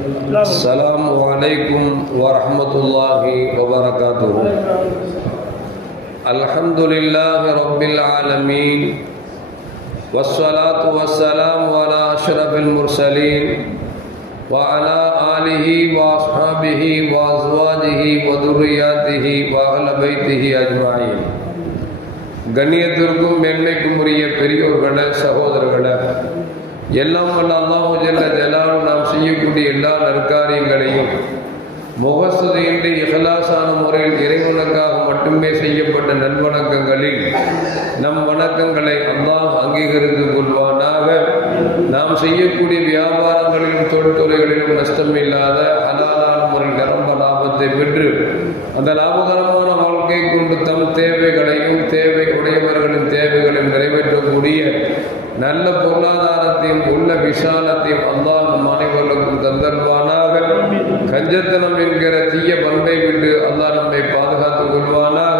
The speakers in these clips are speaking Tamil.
السلام عليكم ورحمة الله وبركاته الحمد لله رب العالمين والصلاة والسلام على أشرف المرسلين وعلى آله وأصحابه وأزواجه وذرياته وأهل بيته أجمعين கண்ணியத்திற்கும் மேன்மைக்கும் உரிய பெரியோர்களே சகோதரர்களே எல்லாம் வல்ல அல்லாஹு ஜல்ல ஜலாலும் நாம் செய்யக்கூடிய எல்லா நற்காரியங்களையும் முகஸ்துதியின்றி இகலாசான முறையில் இறைவனுக்காக மட்டுமே செய்யப்பட்ட நல்வணக்கங்களில் நம் வணக்கங்களை அல்லாஹ் அங்கீகரித்து கொள்வானாக. நாம் செய்யக்கூடிய வியாபாரங்களிலும் தொழில்துறைகளிலும் நஷ்டமில்லாத இல்லாத முறையில் நிரம்ப லாபத்தை பெற்று அந்த லாபகரமான வாழ்க்கை கொண்டு தம் தேவைகளையும் தேவை உடையவர்களின் தேவைகளையும் நிறைவேற்றக்கூடிய நல்ல பொருளாதாரத்தையும் உள்ள விஷாலத்தை அல்லாஹ் நம் அனைவருக்கும் தந்தல்வானாக கஞ்சத்தனம் என்கிற தீய பண்பை விட்டு அல்லாஹ் நம்மை பாதுகாத்துக் கொள்வானாக.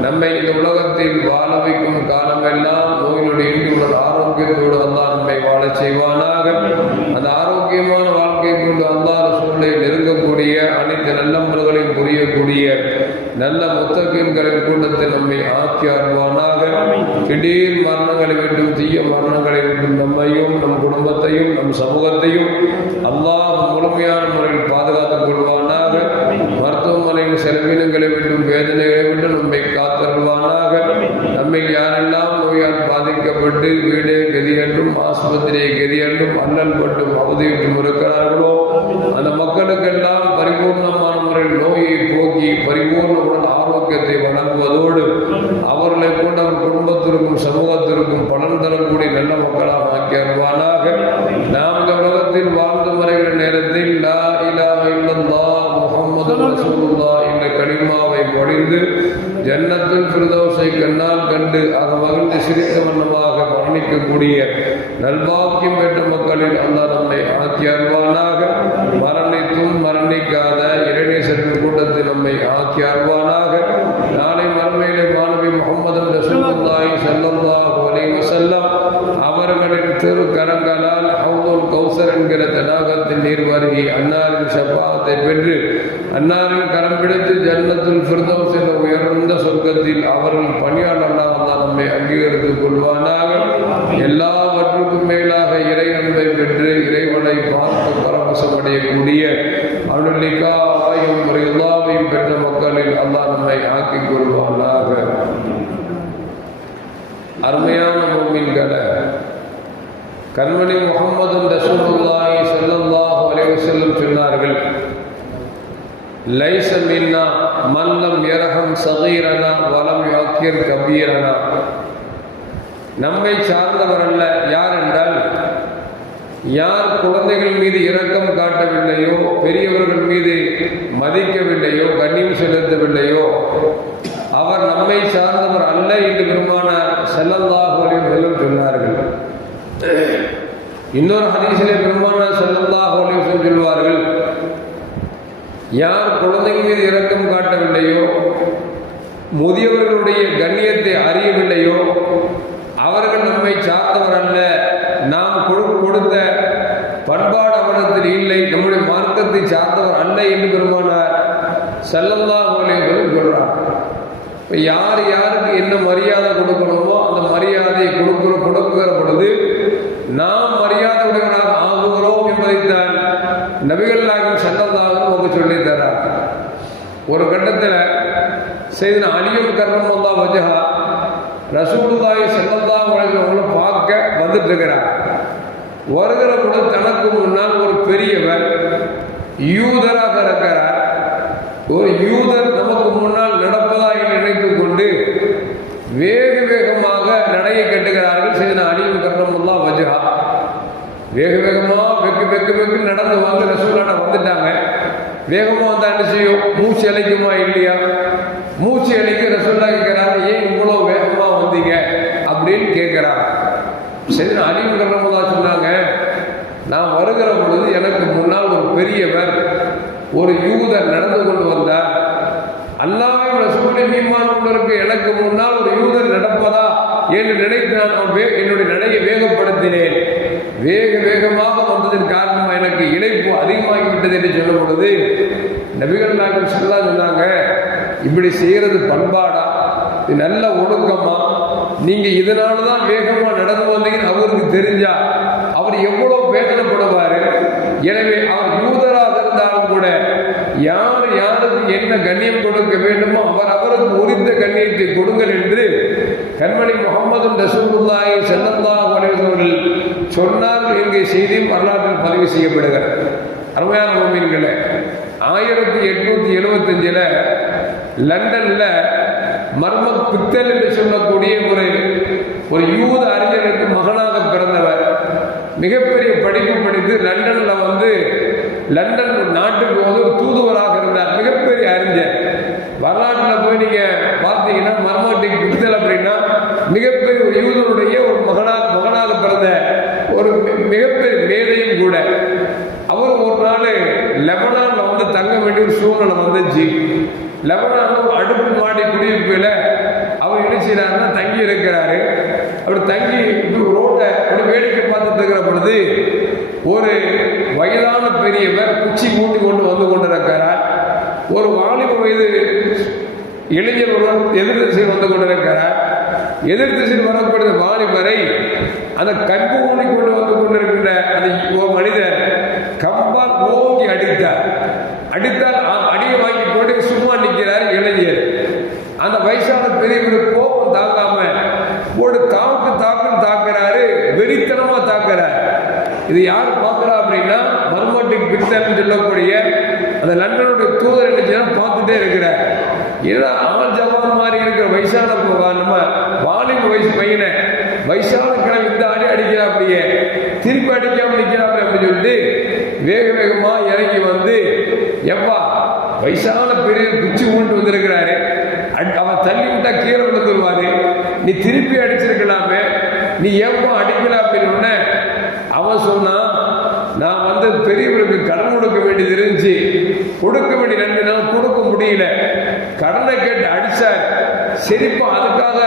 நம்மை இந்த உலகத்தில் வாழ வைக்கும் காலமெல்லாம் நோயினுடைய ஆரோக்கியத்தோடு செய்வானாக. அந்த ஆரோக்கியமான வாழ்க்கை கொண்டு அல்லாத சூழலை நெருங்கக்கூடிய அனைத்து நல்லம்பர்களையும் புரியக்கூடிய நல்ல முத்தகங்களின் கூட்டத்தை நம்மை ஆக்கி அருவானாக திடீர் மரணங்களை விட்டும் தீய மரணங்களை விட்டும் நம்மையும் நம் குடும்பத்தையும் நம் சமூகத்தையும் அல்லாஹ் அவர்களை குடும்பத்திற்கும் சமூகத்திற்கும் பலன் தரக்கூடிய நல்ல மக்களாக ஆக்கி அருவானாக நாம் இந்த உலகத்தில் வாழ்ந்து வருகிற நேரத்தில் லா இலாஹ இல்லல்லாஹ் முஹம்மது ரசூலுல்லாஹ் என்ற கனிமாவை பொழிந்து ஜன்னத்துல் பிரதோஷை கண்ணால் கண்டு அதை மகிழ்ந்து சிரித்த வண்ணமாக மரணிக்கக்கூடிய நல்வாக்கியம் பெற்ற மக்களில் அந்த நம்மை ஆக்கி அருவானாக மரணித்தும் மரணிக்காத இறைநேசர்கள் கூட்டத்தில் நம்மை ஆக்கி அருவானாக நாளை மறுமையிலே மாணவி முகமது ரசூலுல்லாஹி ஸல்லல்லாஹு அலைஹி வஸல்லம் அவர்களின் திருக்கரங்களால் ஹவுதுல் கௌசர் என்கிற தடாகத்தின் நீர் வருகி அன்னாரின் ஷபாத்தை பெற்று அன்னாரின் கரம் பிடித்து ஜன்னத்துல் ஃபிர்தௌஸ் என்ற உயர்ந்த சொர்க்கத்தில் அவர்கள் பணியாளர்களாக அல்லாஹ் நம்மை அங்கீகரித்துக் கொள்வானாக எல்லாவற்றுக்கும் மேலாக இறை அன்பை பெற்று இறைவனை பார்த்து பரவசமடையக்கூடிய அருளிக்காவையும் எல்லாவையும் பெற்ற மக்களில் அல்லாஹ் நம்மை ஆக்கிக் கொள்வானாக அருமையான மூமின்களை கண்மணி முகமது ரசூலுல்லாஹி ஸல்லல்லாஹு அலைஹி வஸல்லம் சொன்னார்கள் ليس منا من மல்லம் يرحم صغيرنا ولم யுக்கிர் كبيرنا. நம்மை சார்ந்தவர் அல்ல யார் என்றால் யார் குழந்தைகள் மீது இரக்கம் காட்டவில்லையோ பெரியவர்கள் மீது மதிக்கவில்லையோ கண்ணியம் செலுத்தவில்லையோ அவர் நம்மை சார்ந்தவர் அல்ல என்று பெருமான செல்லல்லாஹு சொல்லும் சொன்னார்கள். இன்னொரு ஹதீசிலே பெருமானார் செல்லல்லாஹு அலைஹி சொல்வார்கள் யார் குழந்தைங்க மீது இரக்கம் காட்டவில்லையோ முதியவர்களுடைய கண்ணியத்தை அறியவில்லையோ அவர்கள் நம்மை சார்ந்தவர் அல்ல. நாம் கொடு- கொடுத்த பண்பாடு அவரிடத்தில் இல்லை நம்முடைய மார்க்கத்தை சார்ந்தவர் அல்ல என்று பெருமானார் செல்லல்லாஹு அலைஹி சொல்றார். இப்போ யார் யாருக்கு என்ன மரியாதை கொடுக்கணுமோ அந்த மரியாதையை கொடுக்கிற கொடுக்கிற பொழுது நாம் மரியாதை உடையவனாக ஆகுகிறோம் என்பதைத்தான் நபிகள் சொல்லி தர்றார் ஒரு கட்டத்தில் செய்தின அலியும் கர்ணம் தான் வஜகா ரசூலுதாய் செல்லந்தான் அலைஹி பார்க்க வந்துட்டு இருக்கிறார். வருகிற கூட தனக்கு முன்னால் ஒரு பெரியவர் யூதராக இருக்கிறார். ஒரு யூதர் நமக்கு முன்னால் நடப்பதாக நினைத்து கொண்டு வேக வேகமாக நடையை கட்டுகிறார்கள் செய்த அலியும் தான் வஜகா வேக வேகமாக வெக்கு வெக்கு வெக்கு நடந்து வந்து வேகமாக வந்தால் என்ன செய்யும்? மூச்சு அழைக்குமா இல்லையா? மூச்சு அழைக்க ரசோல்லா கேட்குறாங்க ஏன் இவ்வளோ வேகமாக வந்தீங்க அப்படின்னு கேட்கிறாங்க சரி அழிவு கண்ணமுதா சொன்னாங்க நான் வருகிற பொழுது எனக்கு முன்னால் ஒரு பெரியவர் ஒரு யூதர் நடந்து கொண்டு வந்தார். அல்லாஹ்வையும் ரசூலையும் ஈமான் எனக்கு முன்னால் ஒரு யூதர் நடப்பதா? என்று நினைத்து நான் என்னுடைய நடையை வேகப்படுத்தினேன். வேக வேகமாக வந்ததன் காரணமாக எனக்கு இழைப்பு அதிகமாகி விட்டது என்று சொல்லும் பொழுது நபிகள் நாயகம் சொல்லா சொன்னாங்க இப்படி செய்கிறது பண்பாடா? இது நல்ல ஒழுக்கமா? நீங்க இதனால தான் வேகமாக நடந்து வந்தீங்கன்னு அவருக்கு தெரிஞ்சா அவர் எவ்வளோ வேதனைப்படுவார்? எனவே அவர் யூதராக இருந்தாலும் கூட யார் என்ன கண்ணியம் கொடுக்க வேண்டுமோ அவர் அவருக்கு உரித்த கண்ணியத்தை கொடுங்கள் என்று கண்மணி முகமது ரசூலுல்லாய் செல்லந்தா அலைஹி அவர்கள் சொன்னார்கள். என்கிற செய்தியும் வரலாற்றில் பதிவு செய்யப்படுகிறது. அருமையான மோமீன்களே ஆயிரத்தி எட்நூத்தி எழுபத்தஞ்சில் லண்டனில் மர்ம பித்தல் என்று சொல்லக்கூடிய ஒரு ஒரு யூத அறிஞருக்கு மகனாக பிறந்தவர். மிகப்பெரிய படிப்பு படித்து லண்டனில் வந்து லண்டன் நாட்டுக்கு வந்து ஒரு தூதுவராக வரலாற்றில் நீங்கள் பார்த்தீங்கன்னா மர்மாட்டிக் பித்தல் அப்படின்னா மிகப்பெரிய ஒரு யூதனுடைய ஒரு மகனாக மகனாக பிறந்த ஒரு மிகப்பெரிய மேதையும் கூட. அவர் ஒரு நாள் லெபனானில் வந்து தங்க வேண்டிய ஒரு சூழ்நிலை வந்துச்சு. லெபனான் ஒரு அடுப்பு மாடி குடியிருப்பில் அவர் என்ன செய்கிறாருன்னா தங்கி இருக்கிறாரு. அவர் தங்கி இப்படி ரோட்டை அப்படி வேடிக்கை பார்த்துட்டு இருக்கிற பொழுது ஒரு வயதான பெரியவர் குச்சி மூட்டி கொண்டு வந்து கொண்டிருக்கிறார். ஒரு வாலிப வயது இளைஞர் ஒருவர் எதிர் திசையில் வந்து கொண்டிருக்கிறார். எதிர் திசையில் வரக்கூடிய வாலிபரை அந்த கற்பு ஊனி கொண்டு வந்து கொண்டிருக்கின்ற அந்த மனிதர் கம்பால் ஓங்கி அடித்தார். அடித்தால் அடியை வாங்கி போட்டு சும்மா நிற்கிறார் இளைஞர். அந்த வயசான பெரியவர் கோபம் தாக்காம ஒரு தாக்கு தாக்குன்னு தாக்குறாரு வெறித்தனமா தாக்குறாரு. இது யார் பார்க்கிறா அப்படின்னா மர்மோட்டிக் பிக்சர்னு சொல்லக்கூடிய அந்த லண்டனுடைய தூதர் என்ன பார்த்துட்டே இருக்கிறார். ஏன்னா ஆள் ஜவான் மாதிரி இருக்கிற வயசான ப- நம்ம வாலிப வயசு பையனை வயசான கிழமை இந்த அடி அடிக்கிறா அப்படியே திருப்பி அடிக்காம நிற்கிறாப்ல அப்படின்னு சொல்லிட்டு வேக வேகமா இறங்கி வந்து எப்பா வயசான பெரிய குச்சி ஊண்டு வந்திருக்கிறாரு. அவன் தள்ளி விட்டா கீழே விழுந்துருவாரு நீ திருப்பி அடிச்சிருக்கலாமே நீ ஏப்பா அடிக்கல அப்படின்னு அவன் சொன்னான் வந்து பெரியவருக்கு கடன் கொடுக்க வேண்டியது இருந்துச்சு. கொடுக்க வேண்டிய நன்மைனால கொடுக்க முடியல. கடனை கேட்டு அடிச்சார். சரிப்பா அதுக்காக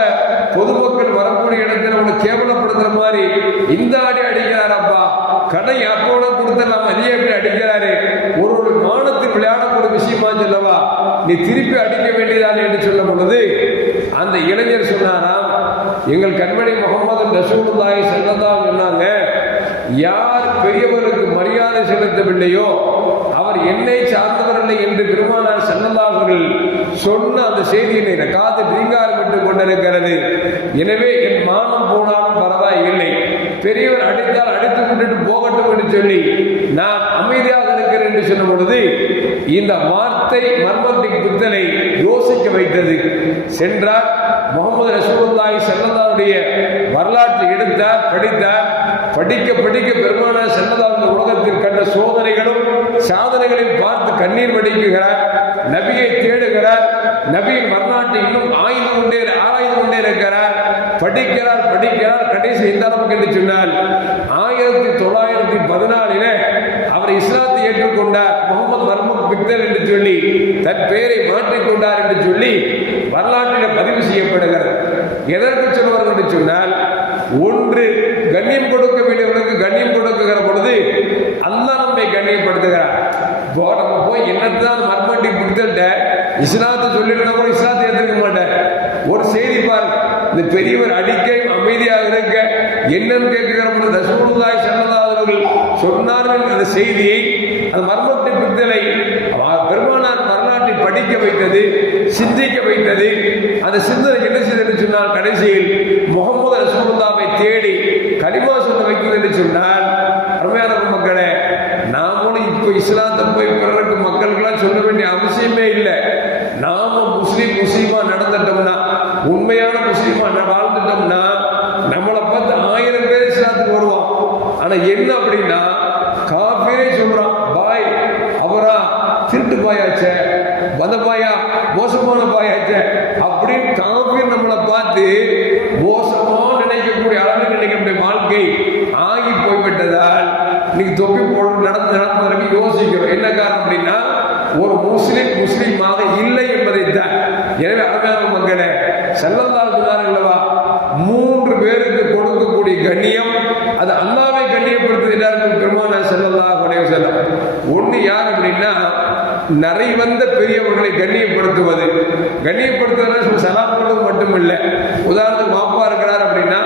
பொதுமக்கள் வரக்கூடிய இடத்துல அவனை கேவலப்படுத்துற மாதிரி இந்த ஆடி அடிக்கிறாரப்பா கடை அப்போட கொடுத்தலாம் அதிக எப்படி அடிக்கிறாரு? ஒரு ஒரு மானத்தில் விளையாடக்கூடிய விஷயமா சொல்லவா? நீ திருப்பி அடிக்க வேண்டியதானே என்று சொல்லும் பொழுது அந்த இளைஞர் சொன்னாராம் எங்கள் கண்மணி முகமது ரசூலுல்லாஹி ஸல்லல்லாஹு சொன்னாங்க யார் பெரியவருக்கு மரியாதை செலுத்தவில்லையோ? அவர் என்னை சார்ந்தவரில்லை என்று பெருமானார் ஸல்லல்லாஹு அவர்கள் சொன்ன அந்த செய்தியை என்னை காது ரீங்காரமிட்டுக் கொண்டிருக்கிறது. எனவே என் மானம் போனாலும் பரவாயில்லை. பெரியவர் அடித்தால் அடித்துக் கொண்டுட்டு போகட்டும் என்று சொல்லி நான் அமைதியாக இருக்கிறேன் என்று சொன்ன பொழுது இந்த வார்த்தை மர்மத்தின் புத்தனை யோசிக்க வைத்தது. சென்றார் முகமது ரசூலுல்லாஹி ஸல்லல்லாஹுடைய வரலாற்றை எடுத்தார் படித்தார் படிக்க படிக்க பெருமானா செல்லதார் இந்த உலகத்தில் கண்ட சோதனைகளும் சாதனைகளையும் பார்த்து கண்ணீர் வடிக்குகிறார் நபியை தேடுகிறார் நபியின் வரலாற்றை இன்னும் ஆய்ந்து கொண்டே ஆராய்ந்து கொண்டே இருக்கிறார். படிக்கிறார் படிக்கிறார் கடைசி எந்த அளவுக்கு என்று சொன்னால் ஆயிரத்தி தொள்ளாயிரத்தி பதினாலிலே அவர் இஸ்லாத்தை ஏற்றுக்கொண்டார். முகமது மர்முக் பிக்தர் என்று சொல்லி தன் பெயரை மாற்றிக்கொண்டார் என்று சொல்லி வரலாற்றில் பதிவு செய்யப்படுகிறது. எதற்கு சொல்வார்கள் என்று சொன்னால் ஒன்று கண்ணியம் கொடுக்க வேண்டியவர்களுக்கு கண்ணியம் கொடுக்குகிற பொழுது அல்லா நம்மை கண்ணியப்படுத்துகிறார். இப்போ நம்ம போய் என்னத்தான் மர்மண்டி பிடித்தல்ட்ட இஸ்லாத்தை சொல்லிட்டு கூட இஸ்லாத்தை ஏற்றுக்க மாட்டேன் ஒரு செய்தி பார் இந்த பெரியவர் அடிக்கை அமைதியாக இருக்க என்னன்னு கேட்கிற பொழுது ரசூலுல்லாஹி ஸல்லல்லாஹு அவர்கள் சொன்னார்கள் அந்த செய்தியை அந்த மர்மத்தை பித்தலை பெருமானார் வரலாற்றை படிக்க வைத்தது சிந்திக்க வைத்தது. அந்த சிந்தனை என்ன செய்தது சொன்னால் கடைசியில் முகமது ரசூலுல்லாவை தேடி கலிமா வைக்கும் என்று சொன்னால் அருமையான மக்களே நாமளும் இப்போ இஸ்லாத்தை போய் பிறருக்கு மக்களுக்கெல்லாம் சொல்ல வேண்டிய அவசியமே இல்லை. நாம முஸ்லீம் முஸ்லீமா நடந்துட்டோம்னா உண்மையான முஸ்லீமா வாழ்ந்துட்டோம்னா நம்மளை பார்த்து ஆயிரம் பேர் இஸ்லாத்துக்கு வருவோம் ஆனா என்ன அப்படின்னா காபீரே சொல்றான் பாய் அவரா திருட்டு பாயாச்ச வத பாயா மோசமான பாயாச்ச அப்படின்னு காபீர் நம்மளை பார்த்து மோசமான நினைக்கக்கூடிய அளவுக்கு இன்னைக்கு நம்முடைய வாழ்க்கை ஆகி போய்விட்டதால் இன்னைக்கு தொப்பி போடு நடந்து நடப்பதற்கு யோசிக்கிறோம். என்ன காரணம் அப்படின்னா ஒரு முஸ்லிம் முஸ்லீமாக இல்லை என்பதைத்தான் எனவே அருமையான மக்களே செல்லந்தால் சொன்னார் அல்லவா மூன்று பேருக்கு கொடுக்கக்கூடிய கண்ணியம் அது அல்லாவை கண்ணியப்படுத்துகிறார்கள் பெருமான செல்லல்லா குறைவு செல்லம் ஒன்று யார் அப்படின்னா நிறை வந்த பெரியவர்களை கண்ணியப்படுத்துவது. கண்ணியப்படுத்துவதுனா சும்மா சலாம் பண்ணுவது மட்டும் இல்லை மாப்பா இருக்கிறார் அப்படின்னா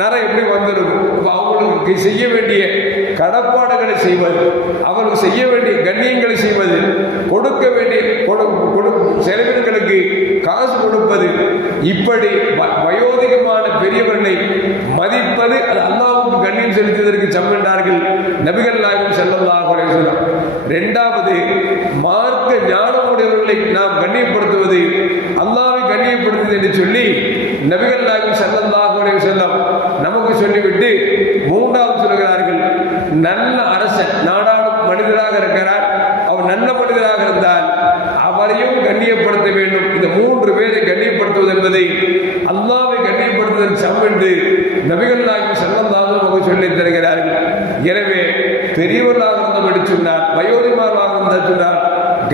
நிறை எப்படி வந்திருக்கும் அப்ப அவங்களுக்கு செய்ய வேண்டிய கடப்பாடுகளை செய்வது அவர்கள் செய்ய வேண்டிய கண்ணியங்களை செய்வது கொடுக்க வேண்டிய கொடு கொடு செலவினங்களுக்கு காசு கொடுப்பது இப்படி வயோதிகமான பெரியவர்களை மதிப்பது அது அல்லாவுக்கு கண்ணியம் செலுத்தியதற்கு சம்மென்றார்கள் நபிகள் நாயகம் செல்லல்லாஹு அலைஹி வஸல்லம். இரண்டாவது மார்க்க ஞானமுடையவர்களை நாம் கண்ணியப்படுத்துவது அல்லாவை கண்ணியப்படுத்துவது என்று சொல்லி நபிகள் நாயகம் செல்லல்லாஹு அலைஹி வஸல்லம் நமக்கு சொல்லிவிட்டு மூன்றாவது சொல்கிறார்கள் நல்ல அரசன் நாடாளும் மனிதராக இருக்கிறார் அவர் நல்ல மனிதராக இருந்தால் அவரையும் கண்ணியப்படுத்த வேண்டும் இந்த மூன்று பேரை கண்ணியப்படுத்துவது என்பதை அல்லாவை கண்ணியப்படுத்துவதன் சம் என்று நபிகள் நாயகம் செல்லந்தாக நமக்கு சொல்லித் தருகிறார்கள். எனவே பெரியவர்களாக இருந்தோம் என்று சொன்னார் வயோதிகமாக இருந்தால் சொன்னார்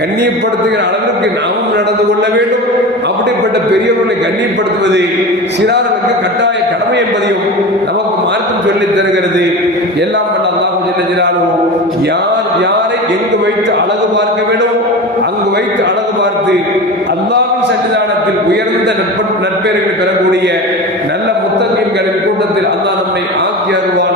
கண்ணியப்படுத்துகிற அளவிற்கு நாமும் நடந்து கொள்ள வேண்டும். அப்படிப்பட்ட பெரியவர்களை கண்ணியப்படுத்துவது சிறார்களுக்கு கட்டாய கடமை என்பதையும் நமக்கு மார்க்கம் சொல்லி தருகிறது. எல்லாம் வல்ல அல்லாஹும் யார் யாரை எங்கு வைத்து அழகு பார்க்க வேண்டும் அங்கு வைத்து அழகு பார்த்து சன்னிதானத்தில் உயர்ந்த நட்ப நட்பெயர்களை பெறக்கூடிய நல்ல முத்தகின்களின் கூட்டத்தில் அல்லா நம்மை ஆக்கி அருவார்